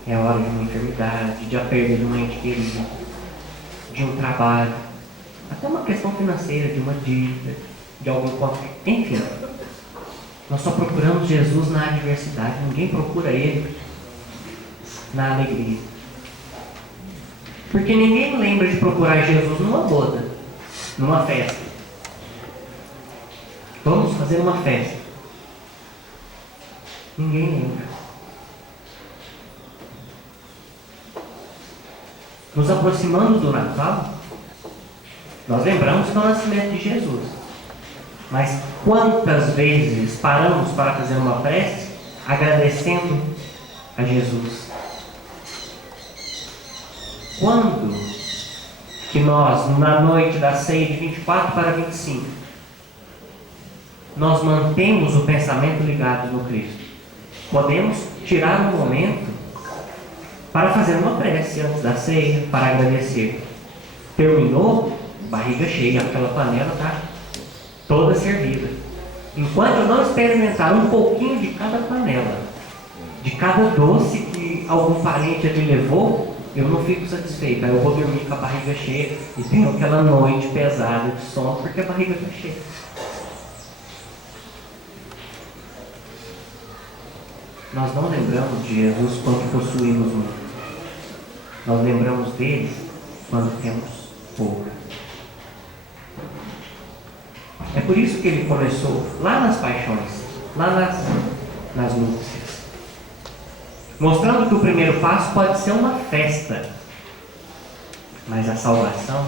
É a hora de uma enfermidade, de a perda de uma ente querida, de um trabalho, até uma questão financeira, de uma dívida, de algum conflito. Enfim, nós só procuramos Jesus na adversidade. Ninguém procura Ele na alegria. Porque ninguém lembra de procurar Jesus numa boda, numa festa. Vamos fazer uma festa. Ninguém lembra. Nos aproximando do Natal, nós lembramos do nascimento de Jesus. Mas quantas vezes paramos para fazer uma prece agradecendo a Jesus? Quando que nós, na noite da ceia de 24 para 25, nós mantemos o pensamento ligado no Cristo. Podemos tirar um momento para fazer uma prece antes da ceia, para agradecer. Terminou, barriga cheia, aquela panela está toda servida. Enquanto eu não experimentar um pouquinho de cada panela, de cada doce que algum parente ali levou, eu não fico satisfeito. Aí eu vou dormir com a barriga cheia e tenho aquela noite pesada de sono porque a barriga está cheia. Nós não lembramos de Jesus quando possuímos muito. Nós lembramos dele quando temos pouco. É por isso que ele começou lá nas paixões, lá nas núpcias, mostrando que o primeiro passo pode ser uma festa, mas a salvação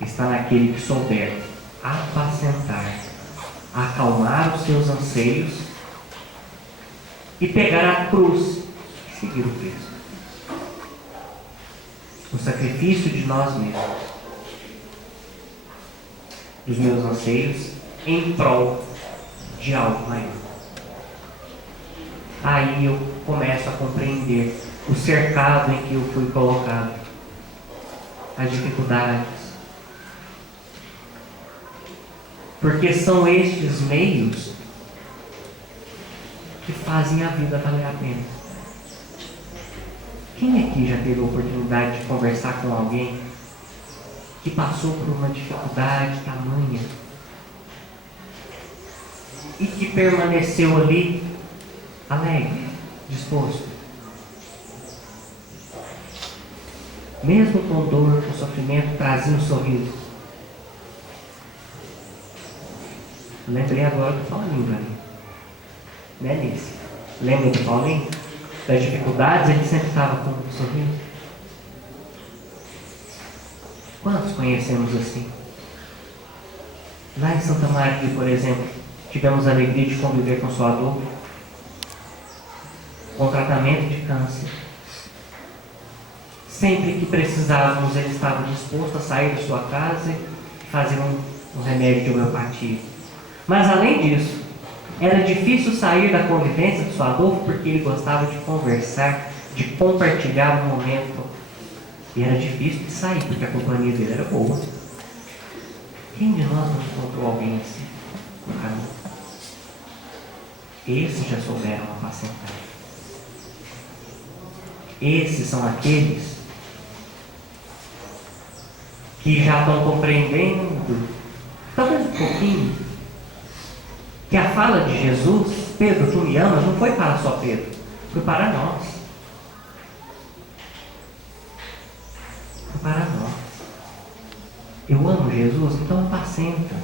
está naquele que souber apacentar, acalmar os seus anseios e pegar a cruz e seguir o Cristo. O sacrifício de nós mesmos, dos meus anseios, em prol de algo maior. Aí eu começo a compreender o cercado em que eu fui colocado, as dificuldades, porque são estes meios que fazem a vida valer a pena. Quem aqui já teve a oportunidade de conversar com alguém que passou por uma dificuldade tamanha e que permaneceu ali alegre, disposto? Mesmo com dor, com sofrimento, trazia um sorriso. Lembrei agora do Paulinho ali. Não é nesse? Lembra do Paulinho? Das dificuldades, ele sempre estava com um sorriso. Quantos conhecemos assim? Lá em Santa Maria, por exemplo, tivemos a alegria de conviver com sua dor, com tratamento de câncer. Sempre que precisávamos, ele estava disposto a sair da sua casa e fazer um remédio de homeopatia. Mas além disso, era difícil sair da convivência de sua dor porque ele gostava de conversar, de compartilhar um momento. E era difícil de sair porque a companhia dele era boa. Quem de nós não encontrou alguém assim no caminho? Esses já souberam apacentar. Esses são aqueles que já estão compreendendo, talvez um pouquinho, que a fala de Jesus, Pedro, tu me amas, não foi para só Pedro, foi para nós. Foi para nós. Eu amo Jesus, então apacenta,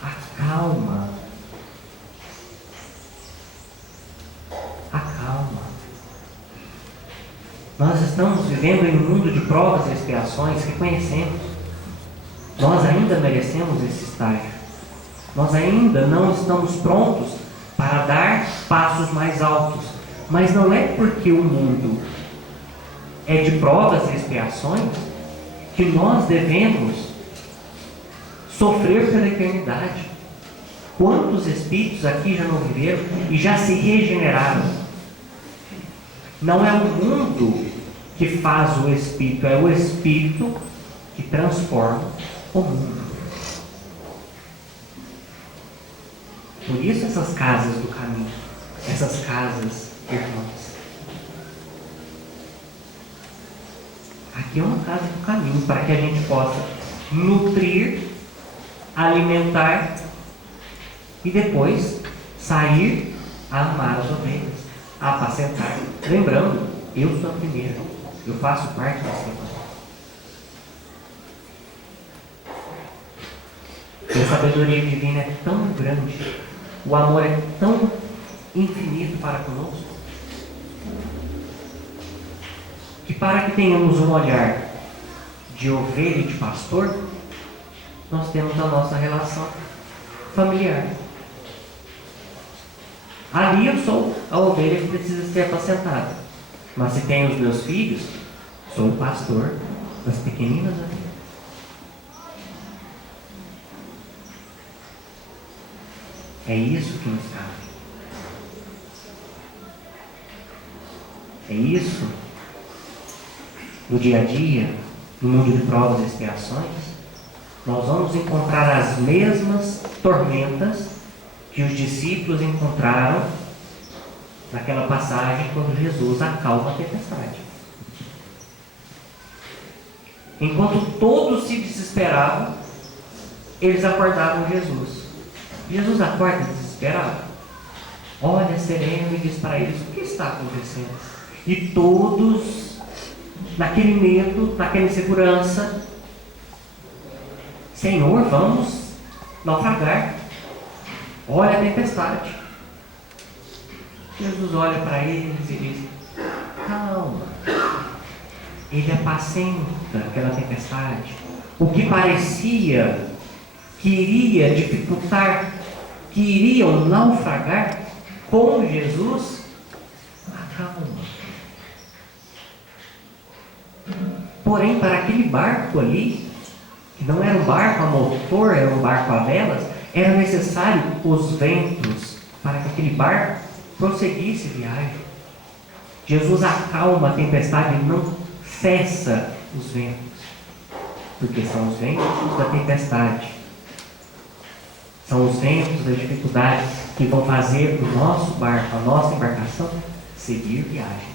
acalma. Acalma. Nós estamos vivendo em um mundo de provas e expiações que conhecemos. Nós ainda merecemos esse estágio. Nós ainda não estamos prontos para dar passos mais altos. Mas não é porque o mundo é de provas e expiações que nós devemos sofrer pela eternidade. Quantos espíritos aqui já não viveram e já se regeneraram? Não é o mundo que faz o espírito, é o espírito que transforma o mundo. Por isso essas casas do caminho, essas casas irmãs. Aqui é uma casa do caminho para que a gente possa nutrir, alimentar e depois sair a amar as ovelhas, a apacentar. Lembrando, eu sou a primeira, eu faço parte da semana. E a sabedoria divina é tão grande, o amor é tão infinito para conosco, que para que tenhamos um olhar de ovelha e de pastor, nós temos a nossa relação familiar. Ali eu sou a ovelha que precisa ser apacentada, mas se tenho os meus filhos, sou o pastor das pequeninas ovelhas. É isso que nos cabe. É isso, no dia a dia, no mundo de provas e expiações, nós vamos encontrar as mesmas tormentas que os discípulos encontraram naquela passagem quando Jesus acalma a tempestade. Enquanto todos se desesperavam, eles acordavam Jesus. Jesus acorda desesperado, olha sereno e diz para eles: o que está acontecendo? E todos, naquele medo, naquela insegurança: Senhor, vamos naufragar, olha a tempestade. Jesus olha para eles e diz: calma. Ele apacenta aquela tempestade. O que parecia que iria dificultar, que iriam naufragar com Jesus, acalma. Porém, para aquele barco ali, que não era um barco a motor, era um barco a velas, era necessário os ventos para que aquele barco prosseguisse viagem. Jesus acalma a tempestade e não cessa os ventos, porque são os ventos da tempestade, são os ventos da dificuldade que vão fazer o nosso barco, a nossa embarcação, seguir viagem.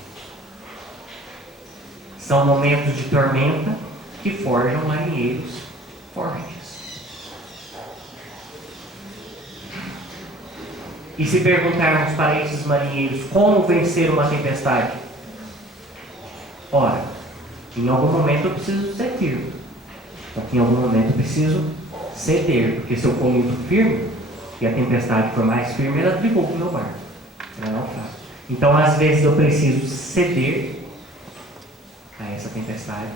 São momentos de tormenta que forjam marinheiros fortes. E se perguntarmos para esses marinheiros como vencer uma tempestade, ora, em algum momento eu preciso ser firme, em algum momento eu preciso ceder, porque se eu for muito firme e a tempestade for mais firme, ela derruba o meu barco, ela não faz. Então às vezes eu preciso ceder a essa tempestade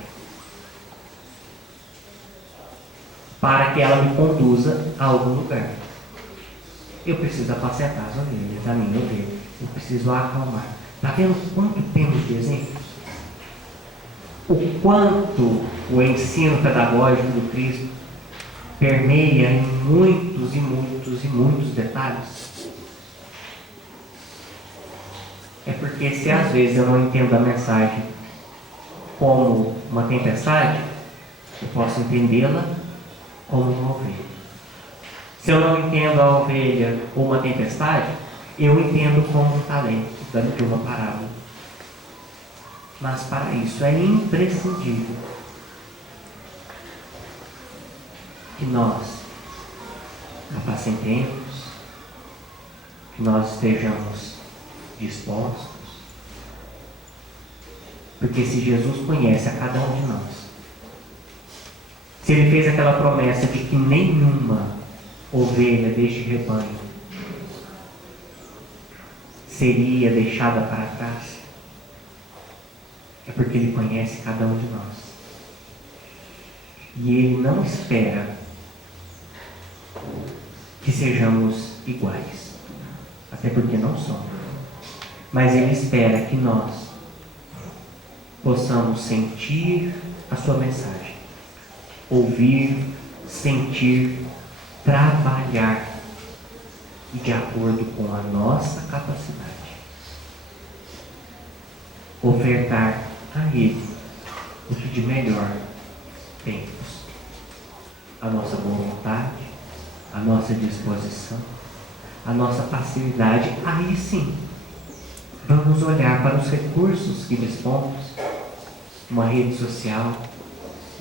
para que ela me conduza a algum lugar. Eu preciso apacentar as ovelhas, a minha ovelha. Eu preciso acalmar. Está vendo quanto temos de exemplos? O quanto o ensino pedagógico do Cristo permeia em muitos e muitos e muitos detalhes. É porque se às vezes eu não entendo a mensagem como uma tempestade, eu posso entendê-la como uma ovelha. Se eu não entendo a ovelha ou uma tempestade, eu entendo como um talento, dando de uma parábola. Mas para isso é imprescindível que nós apacentemos, que nós estejamos dispostos. Porque se Jesus conhece a cada um de nós, se Ele fez aquela promessa de que nenhuma ovelha deste rebanho seria deixada para trás, é porque Ele conhece cada um de nós. E Ele não espera que sejamos iguais, até porque não somos. Mas Ele espera que nós possamos sentir a sua mensagem, ouvir, sentir, trabalhar e de acordo com a nossa capacidade ofertar a Ele o que de melhor temos: a nossa boa vontade, a nossa disposição, a nossa passividade. Aí sim vamos olhar para os recursos que dispomos: uma rede social,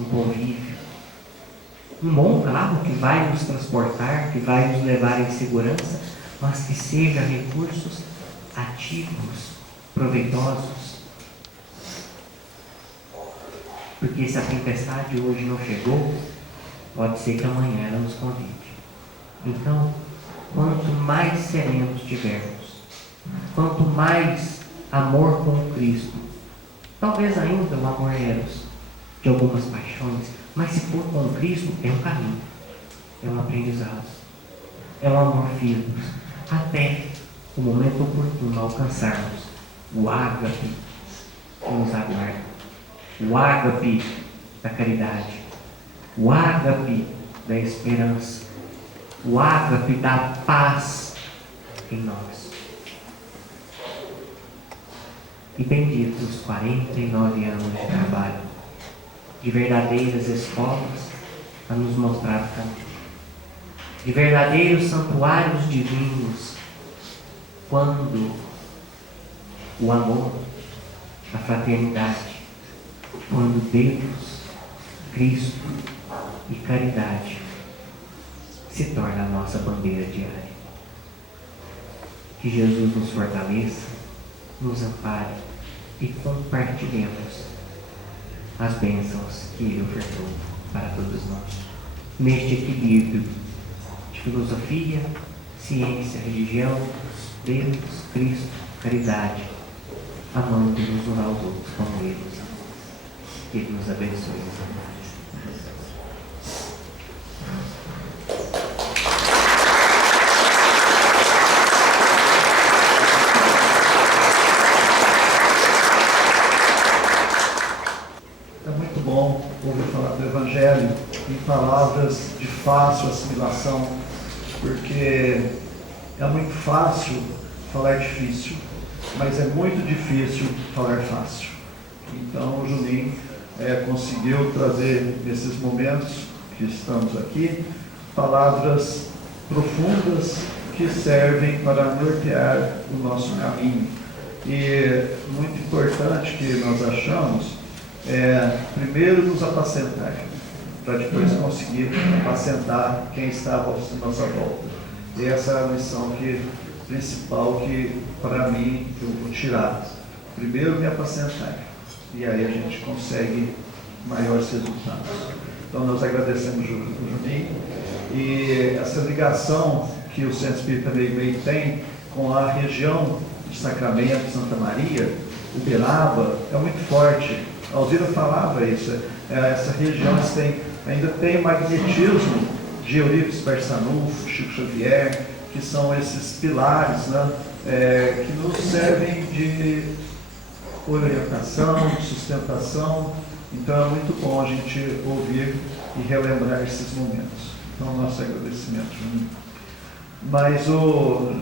um convívio, um bom carro que vai nos transportar, que vai nos levar em segurança, mas que seja recursos ativos, proveitosos. Porque se a tempestade hoje não chegou, pode ser que amanhã ela nos convide. Então, quanto mais serenos tivermos, quanto mais amor com Cristo, talvez ainda o amor eros de algumas paixões, mas se for com Cristo, é um caminho, é um aprendizado, é um amor firme, até o momento oportuno alcançarmos o ágape que nos aguarda, o ágape da caridade, o ágape da esperança, o ágape da paz em nós. E benditos os 49 anos de trabalho, de verdadeiras escolas a nos mostrar o caminho, de verdadeiros santuários divinos, quando o amor, a fraternidade, quando Deus, Cristo e caridade se torna a nossa bandeira diária. Que Jesus nos fortaleça, nos ampare e compartilhemos as bênçãos que Ele ofertou para todos nós, neste equilíbrio de filosofia, ciência, religião, Deus, Cristo, caridade, amando-nos uns aos outros como Ele nos ama. Que Ele nos abençoe. É muito bom ouvir falar do Evangelho em palavras de fácil assimilação, porque é muito fácil falar difícil, mas é muito difícil falar fácil. Então o Juninho conseguiu trazer nesses momentos que estamos aqui palavras profundas que servem para nortear o nosso caminho. E muito importante que nós achamos primeiro nos apacentar, para depois conseguir apacentar quem está à nossa volta. E essa é a lição principal que, para mim, eu vou tirar. Primeiro me apacentar, e aí a gente consegue maiores resultados. Então nós agradecemos o Juninho, e essa ligação que o Centro Espírita Meimei tem com a região de Sacramento, Santa Maria, Uberaba, é muito forte. A Alzira falava isso, essa região ainda tem o magnetismo de Eurípides Barçanufo, Chico Xavier, que são esses pilares, né, que nos servem de orientação, de sustentação. Então é muito bom a gente ouvir e relembrar esses momentos. Então, nosso agradecimento, Juninho. Mas o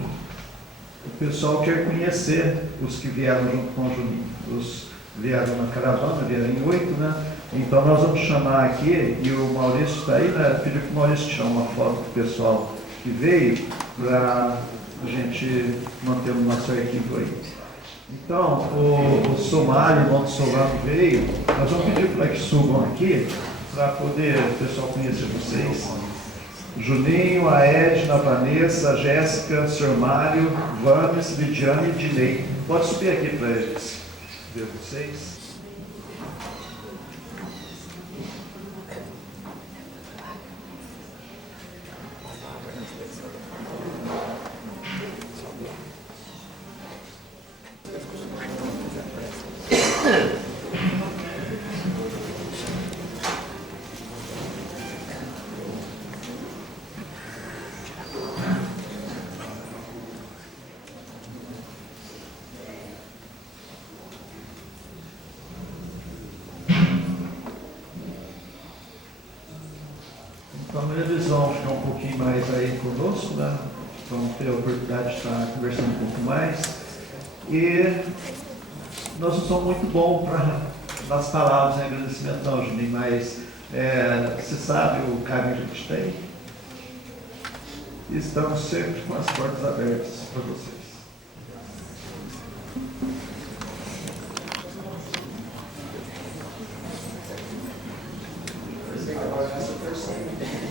pessoal quer conhecer os que vieram junto com o Juninho. Os vieram na caravana, vieram em 8, né? Então nós vamos chamar aqui, e o Maurício está aí, né? Pedir para o Maurício tirar uma foto do pessoal que veio, para a gente manter o nosso arquivo aí. Então, o Somário, o Monte Solano veio, nós vamos pedir para que subam aqui, para poder o pessoal conhecer vocês. Juninho, a Edna, a Vanessa, a Jéssica, o Sr. Mário, Vanes, Lidiane e Dinei. Pode subir aqui para eles ver vocês. Então, eles vão ficar um pouquinho mais aí conosco, né? Vão ter a oportunidade de estar conversando um pouco mais. E nós não somos muito bons nas palavras de agradecimento, não, Juninho, mas você sabe o carinho que a gente tem. E estamos sempre com as portas abertas para vocês. Agora essa terceira.